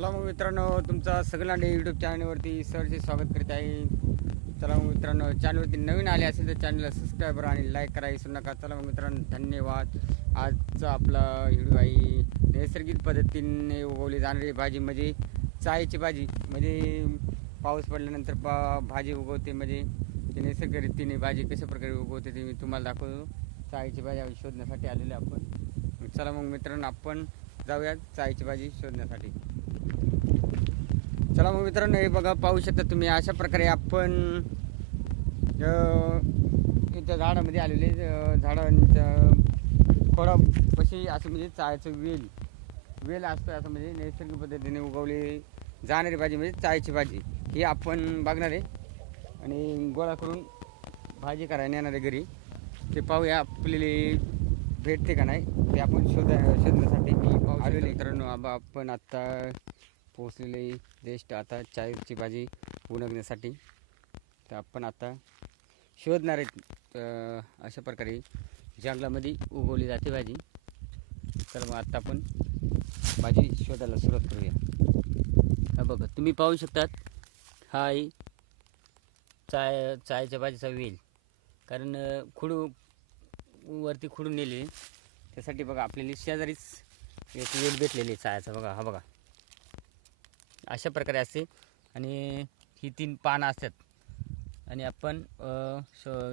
चला मग मित्रांनो, तुमचा सगळ्यांना यूट्यूब चॅनलवरती सरचे स्वागत करीत आहे. चला मग मित्रांनो, चॅनलवरती नवीन आले असेल तर चॅनलला सबस्क्राईब आणि लाईक करा विसरू नका. चला मग मित्रांनो, धन्यवाद. आजचा आपला व्हिडिओ आहे नैसर्गिक पद्धतीने उगवली जाणारी भाजी म्हणजे चायची भाजी. म्हणजे पाऊस पडल्यानंतर भाजी उगवते, म्हणजे ती नैसर्गिक रीतीने भाजी कशा प्रकारे उगवते ते मी तुम्हाला दाखवतो. चायची भाजी शोधण्यासाठी आलेले आपण. चला मग मित्रांनो, आपण जाऊयात चायची भाजी शोधण्यासाठी. चला मग मित्रांनो, हे बघा, पाहू शकता तुम्ही अशा प्रकारे आपण इथं झाडामध्ये आलेले झाडांच्या खोडापाशी असं म्हणजे चायचं वेल असतं. असं म्हणजे नैसर्गिक पद्धतीने उगवली जाणारी भाजी म्हणजे चायची भाजी ही आपण बघणार आहे आणि गोळा करून भाजी करायला येणार आहे घरी. ते पाहूया आपल्याला भेटते का नाही ते आपण शोधण्यासाठी आलेले मित्रांनो. आपण आत्ता पोचलेले जस्ट आता चायची भाजी उणगण्यासाठी. तर आपण आता शोधणार आहेत अशा प्रकारे जंगलामध्ये उगवली जाते भाजी. तर मग आता आपण भाजी शोधायला सुरुवात करूया. हा बघा, तुम्ही पाहू शकतात, हा आहे चायच्या भाजीचा वेल. कारण वरती खुडून नेले, त्यासाठी बघा आपल्याला शेजारीच एक वेल भेटलेली चायाचा. बघा, हा बघा, अशा प्रकारे असते आणि ही 3 पानं असतात. आणि आपण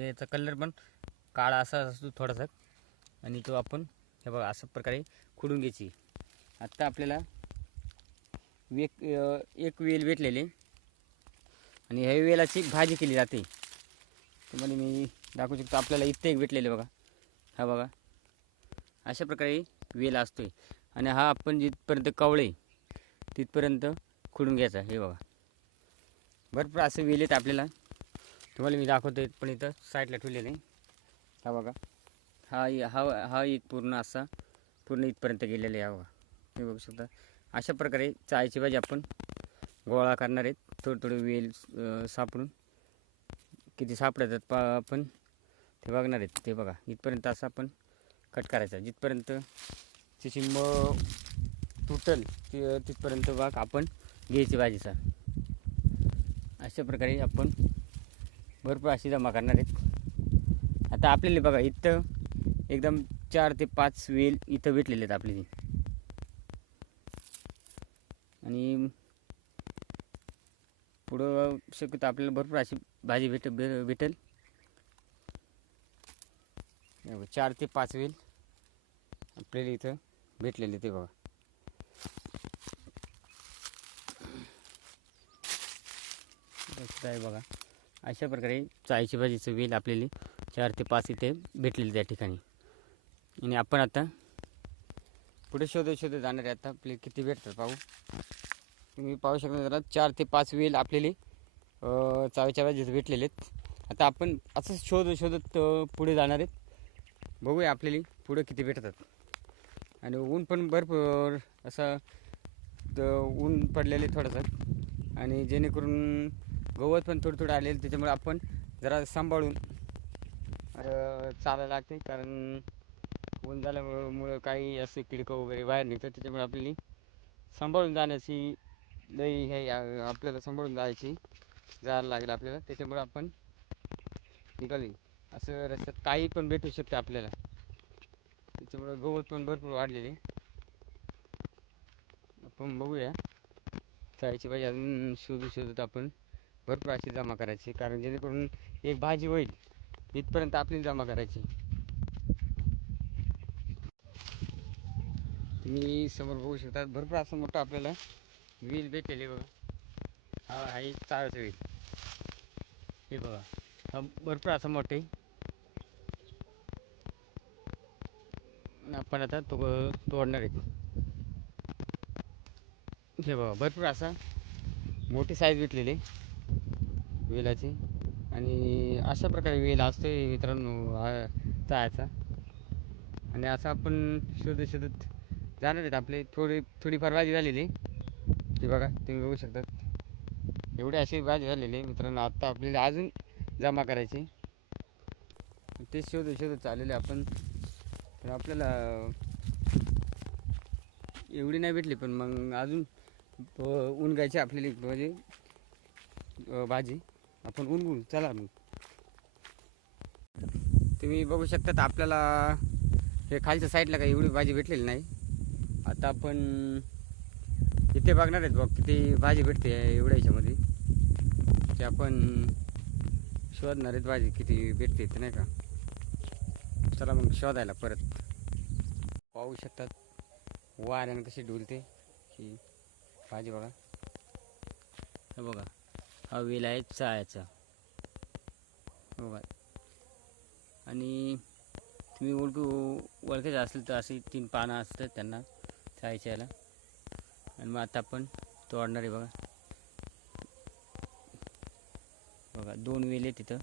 याचा कलर पण काळा असा असतो थोडासा. आणि तो आपण हे बघा अशा प्रकारे खुडून घ्यायची. आत्ता आपल्याला एक वेल भेटलेले आणि ह्या वेलाची भाजी केली जाते. तुम्हाला मी दाखवू शकतो. आपल्याला इथे एक भेटलेले बघा, हा बघा, अशा प्रकारे वेल असतोय. आणि हा आपण जिथपर्यंत कवळे तिथपर्यंत खुडून घ्यायचा. हे बघा, भरपूर असं वेल आहेत आपल्याला. तुम्हाला मी दाखवतो, पण इथं साईडला ठेवलेलं आहे. हा बघा, हा एक पूर्ण असा पूर्ण इथपर्यंत गेलेला आहे. हा बघा, हे बघू शकता. अशा प्रकारे चायची भाजी आपण गोळा करणार आहेत. थोडे वेल सापडून किती सापडतात आपण ते बघणार आहेत. ते बघा, इथपर्यंत असं आपण कट करायचा. जिथपर्यंत त्याची तुटल तिथपर्यंत भाग आपण घ्यायची भाजीचा. अशा प्रकारे आपण भरपूर अशी जमा करणार आहेत. आता आपल्याला बघा इथं एकदम 4 ते 5 वेल इथं भेटलेले आहेत आपल्याला. आणि पुढं शक्यतो आपल्याला भरपूर अशी भाजी भेटेल. 4 ते 5 वेल आपल्याला इथं भेटलेले ते बघा. आहे बघा, अशा प्रकारे चायची भाजीचं वेल आपल्याला 4 ते 5 इथे भेटलेले त्या ठिकाणी. आणि आपण आता पुढे शोधत जाणार आहे. आता आपले किती भेटतात पाहू. तुम्ही पाहू शकता, जरा 4 ते 5 वेल आपल्याला चायच्या भाजीचं भेटलेले आहेत. आता आपण असं शोधत पुढे जाणार आहेत. बघूया आपल्याला पुढे किती भेटतात. आणि ऊन पण भरपूर असं ऊन पडलेले थोडंसं, आणि जेणेकरून गवत पण थोडं आलेलं, त्याच्यामुळे आपण जरा सांभाळून चालायला लागते. कारण ऊन झाल्यामुळं काही असं किडकं वगैरे बाहेर निघतं, त्याच्यामुळे आपल्याला सांभाळून जाण्याची लई हे आपल्याला सांभाळून जायला लागेल आपल्याला. त्याच्यामुळे आपण निघाली असं रस्त्यात काही पण भेटू शकते आपल्याला. त्याच्यामुळे गवत पण भरपूर वाढलेले. आपण बघूया चायची भाजी अजून शोधत आपण भरपूर अशी जमा करायची. कारण जेणेकरून एक भाजी होईल इथपर्यंत आपली जमा करायची. तुम्ही समोर बघू शकता, भरपूर असं मोठं आपल्याला वेल भेटलेले बघा. हा आहे चायचं वेल. हे बघा, हा भरपूर असं मोठे. आपण आता तोडणार आहे. हे बघा, भरपूर असा मोठी साईज भेटलेली वेलाची. आणि अशा प्रकारे वेल असतो मित्रांनो चायचा. आणि असं आपण शोधत जाणार आहेत. आपले थोडीफार भाजी झालेली. ते बघा, तुम्ही बघू शकतात, एवढी अशी भाजी झालेली मित्रांनो. आत्ता आपल्याला अजून जमा करायची. ते शोधत चाललेले आपण. तर आपल्याला एवढी नाही भेटली, पण मग अजून ऊन घ्यायची आपल्याला म्हणजे भाजी आपण ऊन चला मग. तुम्ही बघू शकता आपल्याला हे खालच्या साईडला काही एवढी भाजी भेटलेली नाही. आता आपण इथे बघणार आहेत बघ किती भाजी भेटते एवढ्या ह्याच्यामध्ये. ते आपण शोधणार आहेत भाजी किती भेटते ते नाही का. चला मग शोधायला परत. पाहू शकतात वाऱ्यानं कशी डुलते ही भाजी बघा. हे बघा हा वेल आहे चायाचा बघा. आणि तुम्ही ओळखायचं असेल तर अशी 3 पानं असतात त्यांना चायच्या याला. आणि मग आता आपण तोडणार आहे बघा. बघा 2 वेल आहे तिथं.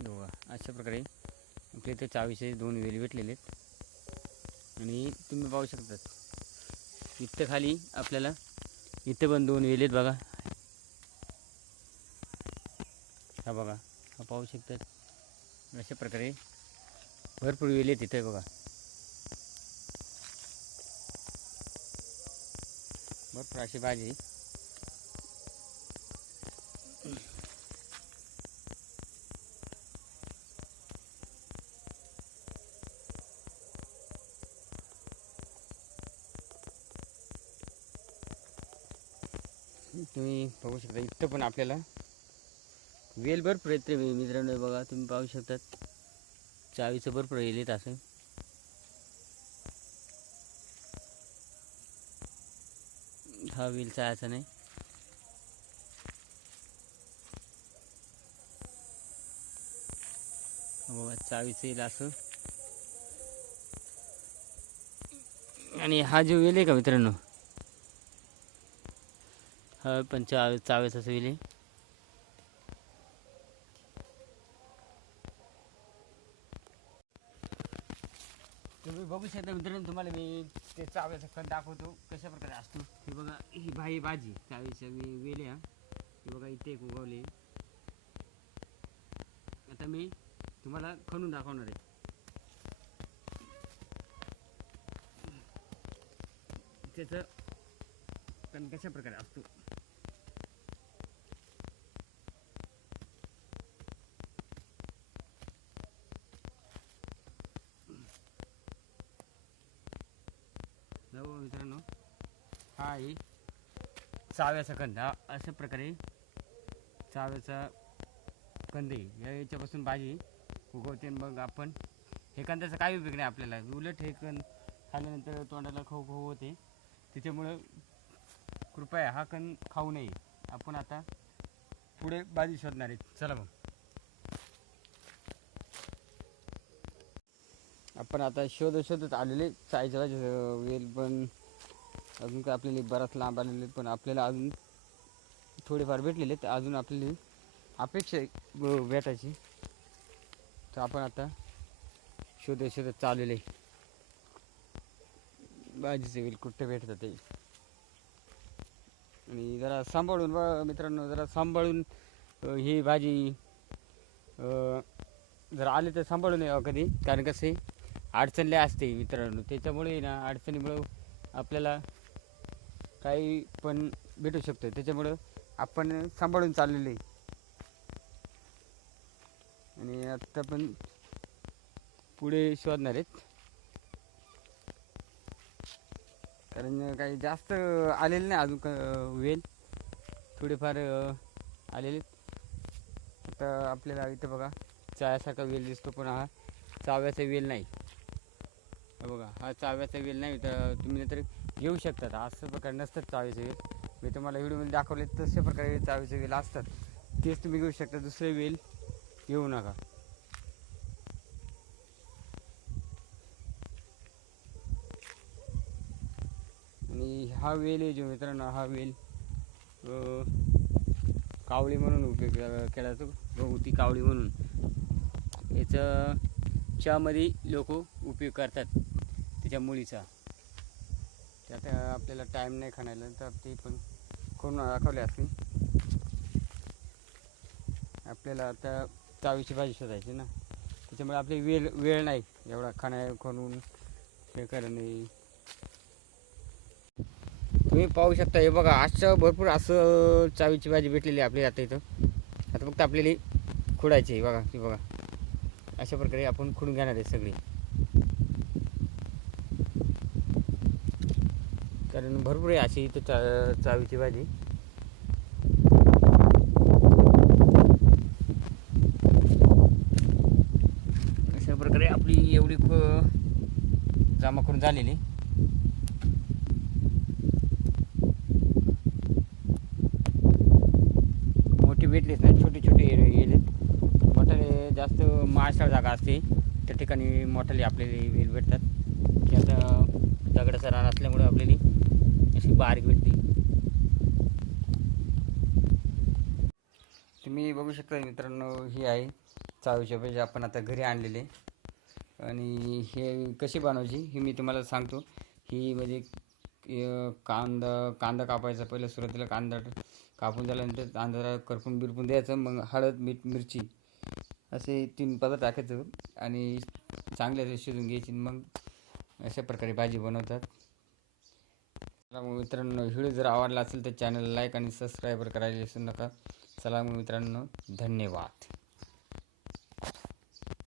बघा अशा प्रकारे आपल्या इथे चावीचे 2 वेल भेटलेले आहेत. आणि तुम्ही पाहू शकतात इथं खाली आपल्याला इथे पण 2 वेल आहेत बघा. हा बघा हा पाहू शकतात. अशा प्रकारे भरपूर वेल आहेत तिथे बघा. भरपूर अशी भाजी. तुम्ही बघू शकता इथं पण आपल्याला वेल भरपूर आहेत मित्रांनो. बघा तुम्ही पाहू शकतात चावीचं भरपूर वेल आहेत असं. हा वेल चायाचा नाही. बघा चावीचं येईल असं. आणि हा जो वेल आहे का मित्रांनो हा पण चाव्याचा वेल आहे. तुम्ही बघू शकता मित्रांनो तुम्हाला मी ते चाव्याचा कण दाखवतो कशा प्रकारे असतो. हे बघा ही भाजी चावीच्या वेल आहे. हे बघा इथे एक उगवले. आता मी तुम्हाला खणून दाखवणार आहे त्याचं कण कशा प्रकारे असतो. मित्रांनो हा आहे चाव्याचा कंद. हा अशा प्रकारे चाव्याचा कंद आहे. याच्यापासून भाजी उगवते. मग आपण हे कंदाचा काही उपयोग नाही आपल्याला. उलट हे कण खाल्ल्यानंतर तोंडाला खाऊ खाऊ होते. त्याच्यामुळं कृपया हा कण खाऊ नये. आपण आता पुढे भाजी शोधणार आहे. चला मग आपण आता शोधत आलेले चायच्या वेल पण अजून काय आपल्याला बराच लांब आलेले पण आपल्याला अजून थोडेफार भेटलेले तर अजून आपल्याला अपेक्षा भेटायची. तर आपण आता शोधत चाललेले भाजीचे वेल कुठे भेटतात ते. आणि जरा सांभाळून मित्रांनो जरा सांभाळून ही भाजी जर आले तर सांभाळून यावं कधी. कारण कसे अडचणले असते मित्रांनो. त्याच्यामुळे ना अडचणीमुळं आपल्याला काही पण भेटू शकतो. त्याच्यामुळं आपण सांभाळून चाललेले. आणि आता पण पुढे शोधणार आहेत कारण काही जास्त आलेले नाही अजून वेल. थोडेफार आलेले. आता आपल्याला इथं बघा चायासारखा वेल दिसतो पण हा चाव्याचा वेल नाही. बघा हा चाव्याचा वेल नाही. तर तुम्ही नंतर घेऊ शकतात. असं प्रकारे नसतात चाव्याचे वेल. मी तुम्हाला व्हिडिओमध्ये दाखवले तशा प्रकारे चाव्याचे वेल असतात. तेच तुम्ही घेऊ शकता. दुसरे वेल घेऊ नका. आणि हा वेल आहे जो मित्रांनो हा वेल कावळी म्हणून उपयोग केला जातो. गवती कावळी म्हणून याचं चहामध्ये लोक उपयोग करतात त्याच्या मुळीचा. त्यात आपल्याला टाईम नाही खाण्याला तर ते पण करून दाखवले असते. आपल्याला आता चावीची भाजी शोधायची ना. त्याच्यामुळे आपली वेळ नाही एवढा खाणून हे करणे. तुम्ही पाहू शकता, हे बघा असं भरपूर असं चावीची भाजी भेटलेली आपली आता इथं. आता फक्त आपल्याला खुडायची आहे बघा. ती बघा अशा प्रकारे आपण खुडून घेणार आहे सगळी, कारण भरपूर आहे अशी इथं चावीची भाजी. अशा प्रकारे आपली एवढी जमा करून झालेली. मोठी भेटलीच नाही, छोटी छोटी येलेत. मोठाले जास्त माळसाळ जागा असते त्या ठिकाणी मोठाले आपल्याला वेल भेटतात. की आता दगडाचा रान असल्यामुळे आपल्याला अशी बारीक भेटते. तुम्ही बघू शकता मित्रांनो, ही आहे चावीची भाजी आपण आता घरी आणलेले. आणि हे कशी बनवायची हे मी तुम्हाला सांगतो. ही म्हणजे कांदा कापायचा. पहिलं सुरुवातीला कांदा कापून झाल्यानंतर कांदा करपून बिरपून द्यायचं. मग हळद मीठ मिरची असे 3 पदार्थ टाकायचं आणि चांगले असे शिजून घ्यायची. मग अशा प्रकारे भाजी बनवतात. चला मग मित्रांनो, व्हिडिओ जर आवडला असेल तर चॅनल लाईक आणि सबस्क्राईब करायला विसरू नका. चला मग मित्रांनो, धन्यवाद.